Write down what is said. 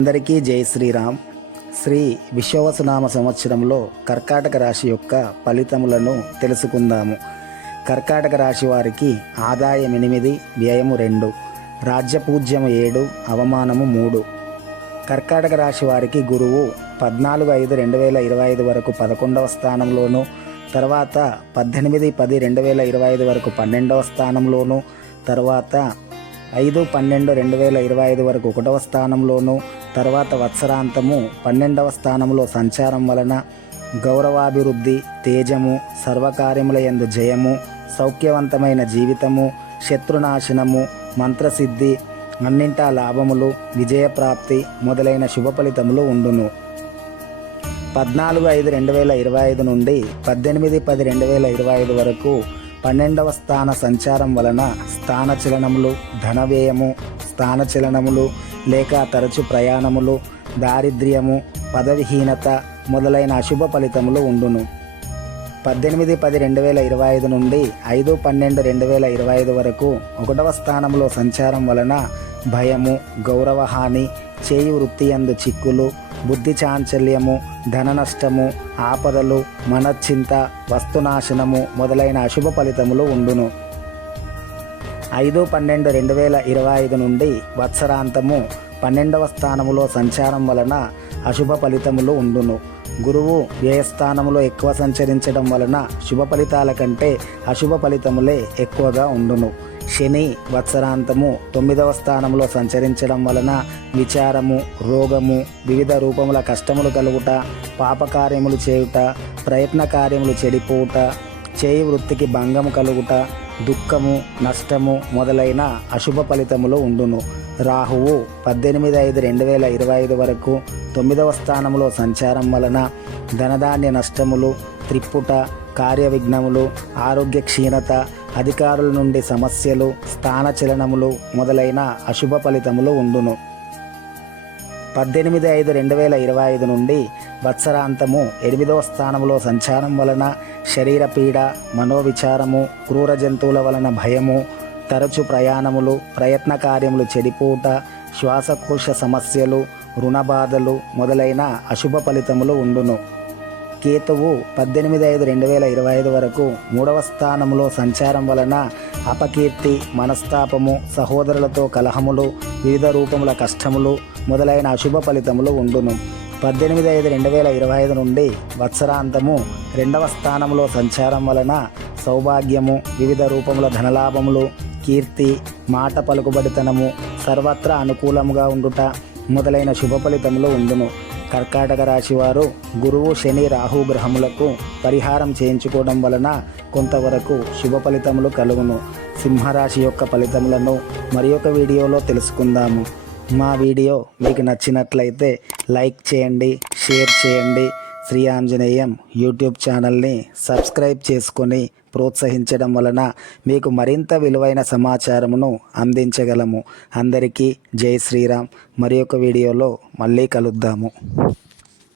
అందరికీ జై శ్రీరామ్. శ్రీ విశ్వవసనామ సంవత్సరంలో కర్కాటక రాశి యొక్క ఫలితములను తెలుసుకుందాము. కర్కాటక రాశి వారికి ఆదాయం ఎనిమిది వ్యయము రెండు రాజ్యపూజ్యము ఏడు అవమానము మూడు. కర్కాటక రాశి వారికి గురువు పద్నాలుగు ఐదు రెండు వేల ఇరవై ఐదు వరకు పదకొండవ స్థానంలోను తర్వాత పద్దెనిమిది పది రెండు వేల ఇరవై ఐదు వరకు పన్నెండవ స్థానంలోను తర్వాత ఐదు పన్నెండు రెండు వేల ఇరవై ఐదు వరకు ఒకటవ స్థానంలోను తర్వాత వత్సరాంతము పన్నెండవ స్థానంలో సంచారం వలన గౌరవాభివృద్ధి తేజము సర్వకార్యముల యందు జయము సౌఖ్యవంతమైన జీవితము శత్రునాశనము మంత్రసిద్ధి అన్నింటా లాభములు విజయప్రాప్తి మొదలైన శుభ ఫలితములు ఉండును. పద్నాలుగు ఐదు రెండు వేల ఇరవై ఐదు నుండి పద్దెనిమిది పది రెండు వేల ఇరవై ఐదు వరకు పన్నెండవ స్థాన సంచారం వలన స్థానచలనములు ధనవ్యయము స్థానచలనములు లేక తరచు ప్రయాణములు దారిద్ర్యము పదవిహీనత మొదలైన అశుభ ఫలితములు ఉండును. పద్దెనిమిది పది రెండు వేల ఇరవై ఐదు నుండి ఐదు పన్నెండు రెండు వేల ఇరవై ఐదు వరకు ఒకటవ స్థానంలో సంచారం వలన భయము గౌరవహాని చేయి వృత్తి యందు చిక్కులు బుద్ధి చాంచల్యము ధన నష్టము ఆపదలు మనశ్చింత వస్తునాశనము మొదలైన అశుభ ఫలితములు ఉండును. ఐదు పన్నెండు రెండు వేల ఇరవై ఐదు నుండి వత్సరాంతము పన్నెండవ స్థానములో సంచారం వలన అశుభ ఫలితములు ఉండును. గురువు వ్యయస్థానములో ఎక్కువ సంచరించడం వలన శుభ ఫలితాల కంటే అశుభ ఫలితములే ఎక్కువగా ఉండును. శని వత్సరాంతము తొమ్మిదవ స్థానంలో సంచరించడం వలన విచారము రోగము వివిధ రూపముల కష్టములు కలుగుట పాపకార్యములు చేయుట ప్రయత్న కార్యములు చెడిపోవుట చేయి వృత్తికి భంగము కలుగుట దుఃఖము నష్టము మొదలైన అశుభ ఫలితములు ఉండును. రాహువు పద్దెనిమిది ఐదు రెండు వేల ఇరవై ఐదు వరకు తొమ్మిదవ స్థానంలో సంచారం వలన ధనధాన్య నష్టములు త్రిప్పుట కార్య విఘ్నములు ఆరోగ్య క్షీణత అధికారుల నుండి సమస్యలు స్థానచలనములు మొదలైన అశుభ ఫలితములు ఉండును. పద్దెనిమిది ఐదు రెండు వేల ఇరవై ఐదు నుండి వత్సరాంతము ఎనిమిదవ స్థానంలో సంచారం వలన శరీర పీడ మనోవిచారము క్రూర జంతువుల వలన భయము తరచు ప్రయాణములు ప్రయత్న కార్యములు చెడిపోట శ్వాసకోశ సమస్యలు రుణబాధలు మొదలైన అశుభ ఫలితములు ఉండును. కేతువు పద్దెనిమిది ఐదు రెండు వేల ఇరవై ఐదు వరకు మూడవ స్థానంలో సంచారం వలన అపకీర్తి మనస్తాపము సహోదరులతో కలహములు వివిధ రూపముల కష్టములు మొదలైన అశుభ ఫలితములు ఉండును. పద్దెనిమిది ఐదు రెండు వేల ఇరవై ఐదు నుండి వత్సరాంతము రెండవ స్థానంలో సంచారం వలన సౌభాగ్యము వివిధ రూపముల ధనలాభములు కీర్తి మాట పలుకుబడితనము సర్వత్రా అనుకూలముగా ఉండుట మొదలైన శుభ ఫలితములు ఉండును. కర్కాటక రాశి వారు గురువు శని రాహు గ్రహములకు పరిహారం చేయించుకోవడం వలన కొంతవరకు శుభ ఫలితములు కలుగును. సింహరాశి యొక్క ఫలితములను మరి ఒక వీడియోలో తెలుసుకుందాము. మా వీడియో మీకు నచ్చినట్లయితే లైక్ చేయండి షేర్ చేయండి శ్రీ ఆంజనేయం యూట్యూబ్ ఛానల్ని సబ్స్క్రైబ్ చేసుకొని ప్రోత్సహించడం వలన మీకు మరింత విలువైన సమాచారమును అందించగలము. అందరికీ జై శ్రీరామ్. మరి ఒక వీడియోలో మళ్ళీ కలుద్దాము.